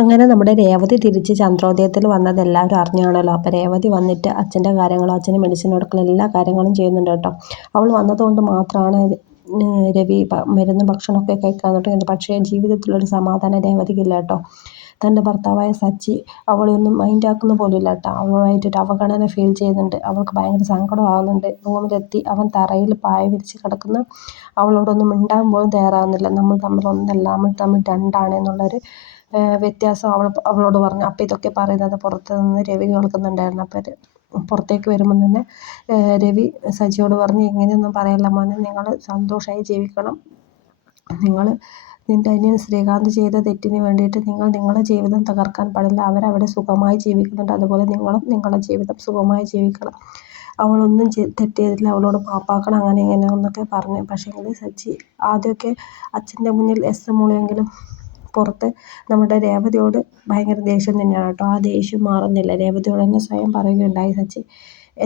അങ്ങനെ നമ്മുടെ രേവതി തിരിച്ച് ചന്ദ്രോദയത്തിൽ വന്നത് എല്ലാവരും അറിഞ്ഞാണല്ലോ. അപ്പോൾ രേവതി വന്നിട്ട് അച്ഛന്റെ കാര്യങ്ങളും അച്ഛന് മെഡിസിൻ കൊടുക്കലും എല്ലാ കാര്യങ്ങളും ചെയ്യുന്നുണ്ട് കേട്ടോ. അവൾ വന്നതുകൊണ്ട് മാത്രമാണ് രവി മരുന്ന് ഭക്ഷണമൊക്കെ കഴിക്കാൻ തുടങ്ങിയത് പക്ഷേ ജീവിതത്തിലൊരു സമാധാനം രേവതിക്കില്ല കേട്ടോ. തന്റെ ഭർത്താവായ സച്ചി അവളൊന്നും മൈൻഡാക്കുന്ന പോലുമില്ല കേട്ടോ അവളുമായിട്ടൊരു അവഗണന ഫീൽ ചെയ്യുന്നുണ്ട്. അവൾക്ക് ഭയങ്കര സങ്കടമാകുന്നുണ്ട് റൂമിലെത്തി അവൻ തറയിൽ പായ വിരിച്ച് കിടക്കുന്ന അവളോടൊന്നും മിണ്ടാൻ പോലും തയ്യാറാകുന്നില്ല നമ്മൾ തമ്മിൽ ഒന്നല്ല നമ്മൾ തമ്മിൽ രണ്ടാണ് എന്നുള്ളൊരു വ്യത്യാസം അവൾ അവളോട് പറഞ്ഞു. അപ്പോൾ ഇതൊക്കെ പറയുന്നത് പുറത്ത് നിന്ന് രവി കേൾക്കുന്നുണ്ടായിരുന്നു. അപ്പോൾ പുറത്തേക്ക് വരുമ്പം തന്നെ രവി സജിയോട് പറഞ്ഞ് ഇങ്ങനെയൊന്നും പറയല്ല മോനെ. നിങ്ങൾ സന്തോഷമായി ജീവിക്കണം. നിങ്ങൾ അനിയൻ ശ്രീകാന്ത് ചെയ്ത തെറ്റിന് വേണ്ടിയിട്ട് നിങ്ങൾ നിങ്ങളുടെ ജീവിതം തകർക്കാൻ പാടില്ല. അവരവിടെ സുഖമായി ജീവിക്കുന്നുണ്ട്. അതുപോലെ നിങ്ങളും നിങ്ങളുടെ ജീവിതം സുഖമായി ജീവിക്കണം. അവളൊന്നും തെറ്റ് ചെയ്തിട്ടില്ല അവളോട് മാപ്പാക്കണം അങ്ങനെ എന്നൊക്കെ പറഞ്ഞു. പക്ഷേ എങ്കിൽ സച്ചി ആദ്യമൊക്കെ അച്ഛന്റെ മുന്നിൽ എസ് മൂളിയെങ്കിലും പുറത്ത് നമ്മുടെ രേവതിയോട് ഭയങ്കര ദേഷ്യം തന്നെയാണ് കേട്ടോ. ആ ദേഷ്യം മാറുന്നില്ല. രേവതിയോട് തന്നെ സ്വയം പറയുകയുണ്ടായി സച്ചി.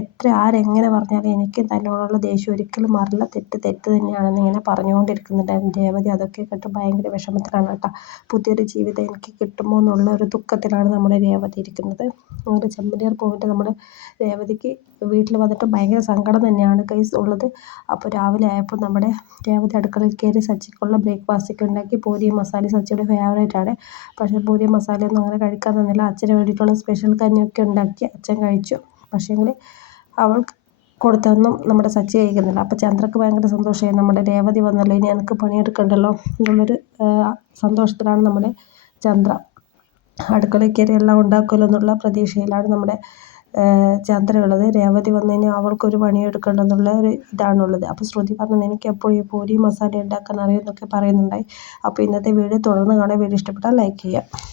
എത്ര ആരെങ്ങനെ പറഞ്ഞാലും എനിക്ക് തന്നോടുള്ള ദേഷ്യം ഒരിക്കലും മാറില്ല. തെറ്റ് തെറ്റ് തന്നെയാണെന്ന് ഇങ്ങനെ പറഞ്ഞുകൊണ്ടിരിക്കുന്നുണ്ടായിരുന്നു രേവതി. അതൊക്കെ കേട്ട് ഭയങ്കര വിഷമത്തിലാണ് കേട്ടോ. പുതിയൊരു ജീവിതം എനിക്ക് കിട്ടുമോ എന്നുള്ള ഒരു ദുഃഖത്തിലാണ് നമ്മുടെ രേവതി ഇരിക്കുന്നത്. അങ്ങനെ ചെമ്പനീർ പോയിട്ട് നമ്മുടെ രേവതിക്ക് വീട്ടിൽ വന്നിട്ട് ഭയങ്കര സങ്കടം തന്നെയാണ് കൈസ് ഉള്ളത്. അപ്പോൾ രാവിലെ ആയപ്പോൾ നമ്മുടെ രേവതി അടുക്കളയിൽ കയറി സച്ചിക്കുള്ള ബ്രേക്ക്ഫാസ്റ്റ് ഉണ്ടാക്കി പൂരി മസാല സച്ചിയുടെ ഫേവറേറ്റ് ആണ്. പക്ഷേ പൂരി മസാലയൊന്നും അങ്ങനെ കഴിക്കാൻ തന്നില്ല. അച്ഛന് വേണ്ടിയിട്ടുള്ള സ്പെഷ്യൽ കഞ്ഞിയൊക്കെ ഉണ്ടാക്കി അച്ഛൻ കഴിച്ചു. പക്ഷേങ്കിൽ അവൾ കൊടുത്തൊന്നും നമ്മുടെ സച്ചി കഴിക്കുന്നില്ല. അപ്പോൾ ചന്ദ്രക്ക് ഭയങ്കര സന്തോഷമായി. നമ്മുടെ രേവതി വന്നല്ലോ. ഇനി എനിക്ക് പണിയെടുക്കണ്ടല്ലോ എന്നുള്ളൊരു സന്തോഷത്തിലാണ് നമ്മുടെ ചന്ദ്ര. അടുക്കളയിൽ കയറി എല്ലാം ഉണ്ടാക്കുമല്ലോ എന്നുള്ള പ്രതീക്ഷയിലാണ് നമ്മുടെ ചന്ദ്രയുള്ളത് രേവതി വന്നതിന് അവൾക്കൊരു പണിയെടുക്കണ്ടെന്നുള്ള ഒരു ഇതാണുള്ളത്. അപ്പോൾ ശ്രുതി പറഞ്ഞു എനിക്ക് എപ്പോഴും ഈ പൂരി മസാല ഉണ്ടാക്കാൻ അറിയുമെന്നൊക്കെ പറയുന്നുണ്ടായി. അപ്പോൾ ഇന്നത്തെ വീഡിയോ തുടർന്ന് കാണാൻ വീഡിയോ ഇഷ്ടപ്പെട്ടാൽ ലൈക്ക് ചെയ്യുക